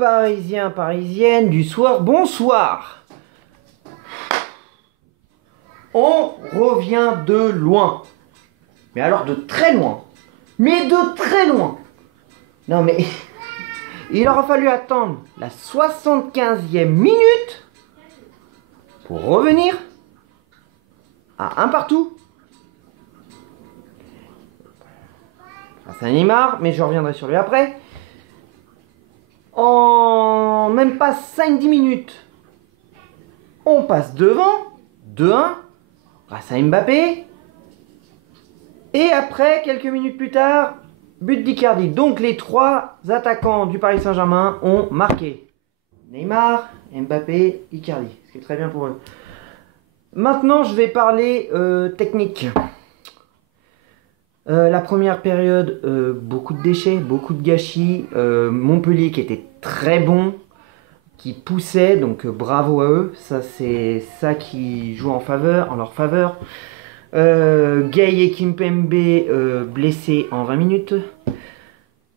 Parisiens, parisiennes du soir, bonsoir. On revient de loin. Mais alors de très loin. Mais de très loin. Non mais... Il aura fallu attendre la 75e minute pour revenir à un partout. Grâce à Neymar, mais je reviendrai sur lui après. En même pas 5-10 minutes, on passe devant, 2-1, grâce à Mbappé. Et après, quelques minutes plus tard, but d'Icardi. Donc les trois attaquants du Paris Saint-Germain ont marqué. Neymar, Mbappé, Icardi. Ce qui est très bien pour eux. Maintenant, je vais parler technique. La première période, beaucoup de déchets, beaucoup de gâchis. Montpellier qui était très bon, qui poussait, donc bravo à eux. Ça, c'est ça qui joue en leur faveur. Gay et Kimpembe blessés en 20 minutes.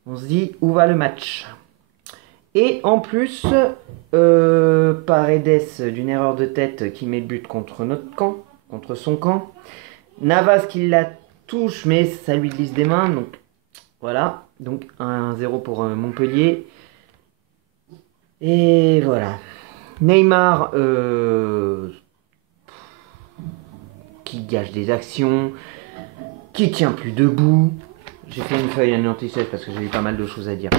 On se dit, où va le match? Et en plus, Paredes d'une erreur de tête qui met le but contre notre camp, contre son camp. Navas qui la touche, mais ça lui glisse des mains. Donc voilà, donc 1-0 pour Montpellier. Et voilà. Neymar qui gâche des actions, qui tient plus debout. J'ai fait une feuille à anti-sèche parce que j'ai eu pas mal de choses à dire.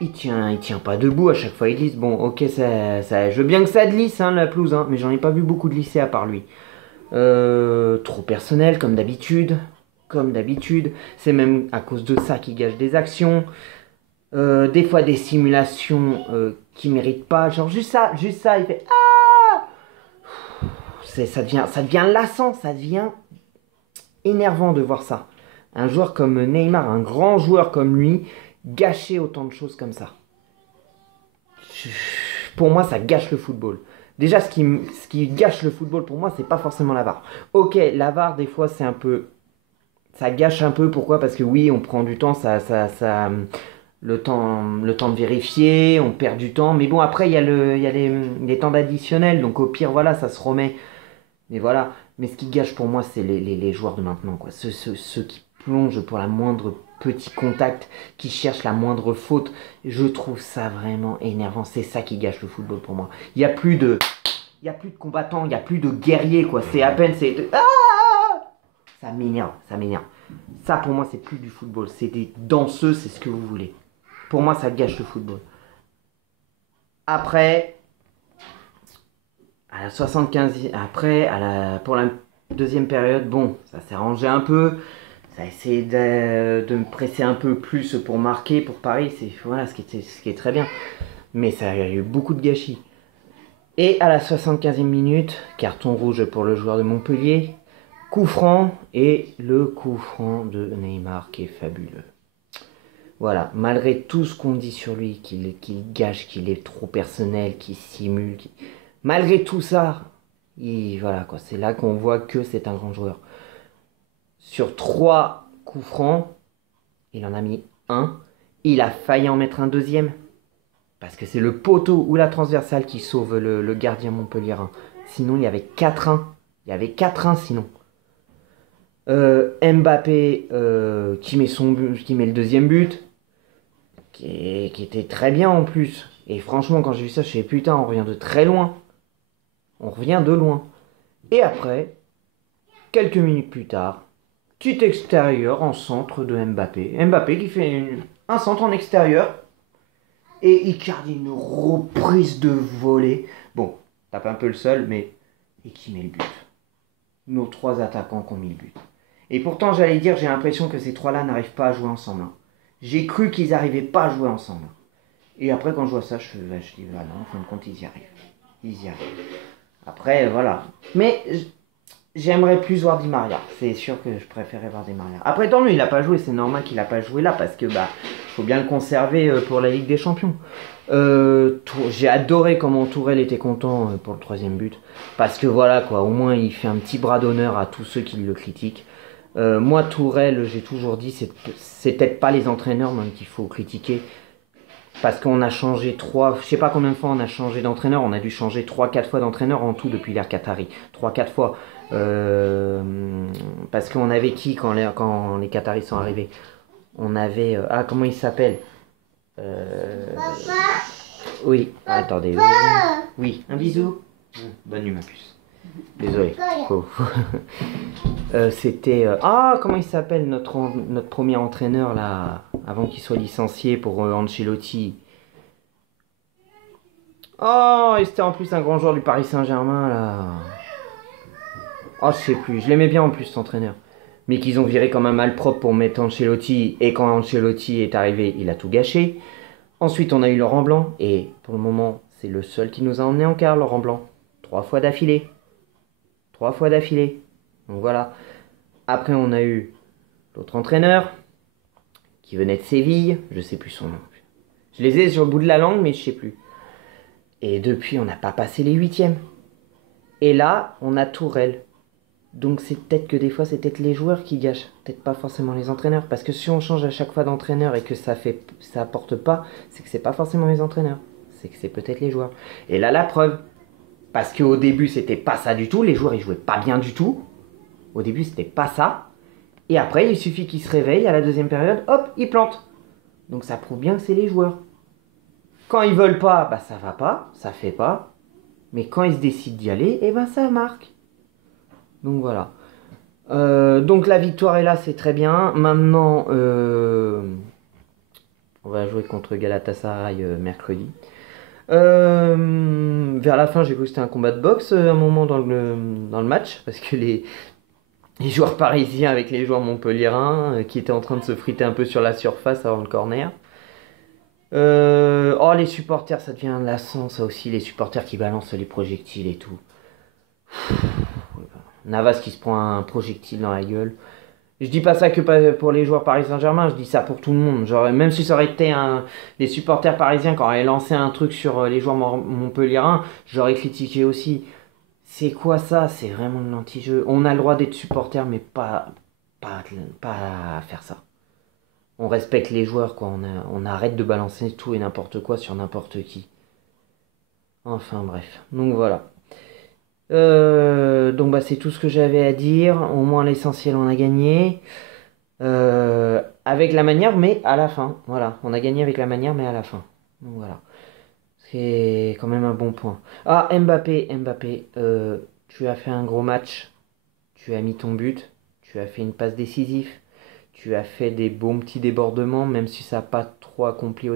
Il tient pas debout, à chaque fois il glisse. Bon, ok, je veux bien que ça glisse, hein, la pelouse, hein, mais j'en ai pas vu beaucoup glisser à part lui. Trop personnel, comme d'habitude. Comme d'habitude. C'est même à cause de ça qu'il gâche des actions. Des fois des simulations qui méritent pas. Genre juste ça, il fait ah. Ça devient lassant, ça devient énervant de voir ça. Un joueur comme Neymar, un grand joueur comme lui, gâcher autant de choses comme ça. Pour moi, ça gâche le football. Déjà, ce qui gâche le football pour moi, c'est pas forcément la VAR. Ok, la VAR, des fois, c'est un peu... Ça gâche un peu, pourquoi? Parce que oui, on prend du temps, le temps de vérifier, on perd du temps. Mais bon, après, il y a les temps additionnels, donc au pire, voilà, ça se remet. Mais voilà, mais ce qui gâche pour moi, c'est les joueurs de maintenant, quoi. Ceux qui plongent pour la moindre petit contact, qui cherchent la moindre faute. Je trouve ça vraiment énervant. C'est ça qui gâche le football pour moi. Il n'y a plus de combattants, il n'y a plus de guerriers, quoi. C'est à peine, ça m'énerve, ça m'énerve. Ça, pour moi, c'est plus du football. C'est des danseux, c'est ce que vous voulez. Pour moi, ça gâche le football. Après, à la 75e, pour la deuxième période, bon, ça s'est rangé un peu. Ça a essayé de me presser un peu plus pour marquer pour Paris. Voilà ce qui est très bien. Mais ça a eu beaucoup de gâchis. Et à la 75e minute, carton rouge pour le joueur de Montpellier. Coup franc et le coup franc de Neymar qui est fabuleux. Voilà, malgré tout ce qu'on dit sur lui, qu'il gâche, qu'il est trop personnel, qu'il simule, malgré tout ça, voilà quoi, c'est là qu'on voit que c'est un grand joueur. Sur 3 coups francs, il en a mis un. Il a failli en mettre un deuxième. Parce que c'est le poteau ou la transversale qui sauve le gardien montpelliérain. Sinon, il y avait 4-1. Il y avait 4-1 sinon. Mbappé qui met le deuxième but. Qui était très bien en plus. Et franchement, quand j'ai vu ça, je me suis dit, putain, on revient de très loin. On revient de loin. Et après, quelques minutes plus tard, petit extérieur en centre de Mbappé. Mbappé qui fait un centre en extérieur. Et Icardi, une reprise de volée. Bon, tape un peu le sol, mais... Et qui met le but. Nos 3 attaquants qui ont mis le but. Et pourtant, j'allais dire, j'ai l'impression que ces 3-là n'arrivent pas à jouer ensemble. J'ai cru qu'ils n'arrivaient pas à jouer ensemble. Et après, quand je vois ça, je dis, voilà, en fin de compte, ils y arrivent. Ils y arrivent. Après, voilà. Mais... J'aimerais plus voir Di Maria. C'est sûr que je préférais voir Di Maria. Après, tant mieux, il n'a pas joué. C'est normal qu'il n'a pas joué là parce que faut bien le conserver pour la Ligue des Champions. J'ai adoré comment Tourelle était content pour le 3e but. Parce que voilà, quoi, au moins il fait un petit bras d'honneur à tous ceux qui le critiquent. Moi, Tourelle, j'ai toujours dit, c'est peut-être pas les entraîneurs même qu'il faut critiquer. Parce qu'on a changé je sais pas combien de fois on a changé d'entraîneur, on a dû changer 3-4 fois d'entraîneur en tout depuis l'ère Qatari. 3-4 fois. Parce qu'on avait qui quand les Qataris sont arrivés? On avait... comment il s'appelle? Oui, attendez. Oui, un bisou. Bonne nuit ma puce. Désolé. C'était... comment il s'appelle notre premier entraîneur là, avant qu'il soit licencié pour Ancelotti? Oh, et c'était en plus un grand joueur du Paris Saint-Germain là. Oh, je sais plus. Je l'aimais bien en plus cet entraîneur. Mais qu'ils ont viré comme un malpropre pour mettre Ancelotti. Et quand Ancelotti est arrivé, il a tout gâché. Ensuite, on a eu Laurent Blanc. Et pour le moment, c'est le seul qui nous a emmené en quart, Laurent Blanc. 3 fois d'affilée. 3 fois d'affilée. Donc voilà. Après, on a eu l'autre entraîneur qui venait de Séville. Je sais plus son nom. Je les ai sur le bout de la langue, mais je sais plus. Et depuis, on n'a pas passé les 8e. Et là, on a Tourelle. Donc c'est peut-être que des fois, c'est peut-être les joueurs qui gâchent. Peut-être pas forcément les entraîneurs. Parce que si on change à chaque fois d'entraîneur et que ça apporte pas, c'est que c'est pas forcément les entraîneurs. C'est que c'est peut-être les joueurs. Et là, la preuve. Parce qu'au début, c'était pas ça du tout. Les joueurs, ils jouaient pas bien du tout. Au début, c'était pas ça. Et après, il suffit qu'ils se réveillent à la deuxième période. Hop, ils plantent. Donc ça prouve bien que c'est les joueurs. Quand ils veulent pas, bah ça va pas. Ça fait pas. Mais quand ils se décident d'y aller, eh ben ça marque. Donc voilà. Donc la victoire est là, c'est très bien. Maintenant, on va jouer contre Galatasaray mercredi. Vers la fin, j'ai cru que c'était un combat de boxe un moment dans le match. Parce que les joueurs parisiens avec les joueurs montpelliérains qui étaient en train de se friter un peu sur la surface avant le corner. Les supporters, ça devient lassant ça aussi. Les supporters qui balancent les projectiles et tout. Navas qui se prend un projectile dans la gueule. Je dis pas ça que pour les joueurs Paris Saint-Germain, je dis ça pour tout le monde. Genre, même si ça aurait été les supporters parisiens qui auraient lancé un truc sur les joueurs montpelliérains, j'aurais critiqué aussi. C'est quoi ça? C'est vraiment de l'anti-jeu. On a le droit d'être supporter, mais pas faire ça. On respecte les joueurs, quoi. On arrête de balancer tout et n'importe quoi sur n'importe qui. Enfin bref. Donc voilà. Donc bah, c'est tout ce que j'avais à dire. Au moins l'essentiel on a gagné. Avec la manière mais à la fin. Voilà, on a gagné avec la manière mais à la fin. Donc voilà. C'est quand même un bon point. Ah Mbappé, tu as fait un gros match. Tu as mis ton but. Tu as fait une passe décisive. Tu as fait des bons petits débordements, même si ça n'a pas trop accompli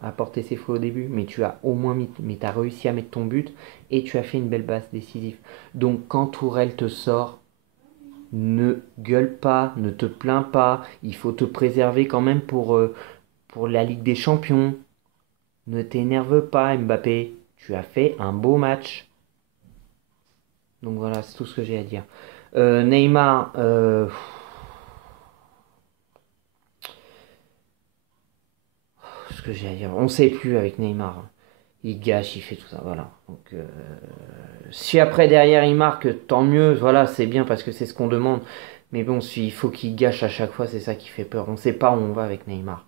apporté ses fruits au début, mais tu as au moins as réussi à mettre ton but et tu as fait une belle passe décisive. Donc quand Tourelle te sort, ne gueule pas, ne te plains pas, il faut te préserver quand même pour la Ligue des Champions. Ne t'énerve pas Mbappé, tu as fait un beau match. Donc voilà, c'est tout ce que j'ai à dire. Neymar, ce que j'ai à dire. On sait plus avec Neymar. Il gâche, il fait tout ça, voilà. Donc, si après derrière il marque, tant mieux, voilà, c'est bien parce que c'est ce qu'on demande. Mais bon, il faut qu'il gâche à chaque fois, c'est ça qui fait peur. On sait pas où on va avec Neymar.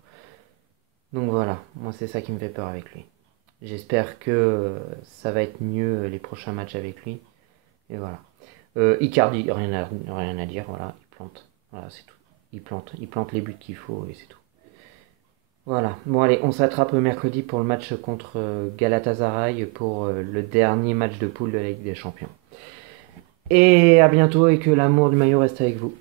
Donc voilà, moi c'est ça qui me fait peur avec lui. J'espère que ça va être mieux les prochains matchs avec lui. Et voilà. Icardi, rien à dire, voilà, il plante. Voilà, c'est tout. Il plante les buts qu'il faut et c'est tout. Voilà, bon allez, on s'attrape mercredi pour le match contre Galatasaray pour le dernier match de poule de la Ligue des Champions. Et à bientôt et que l'amour du maillot reste avec vous.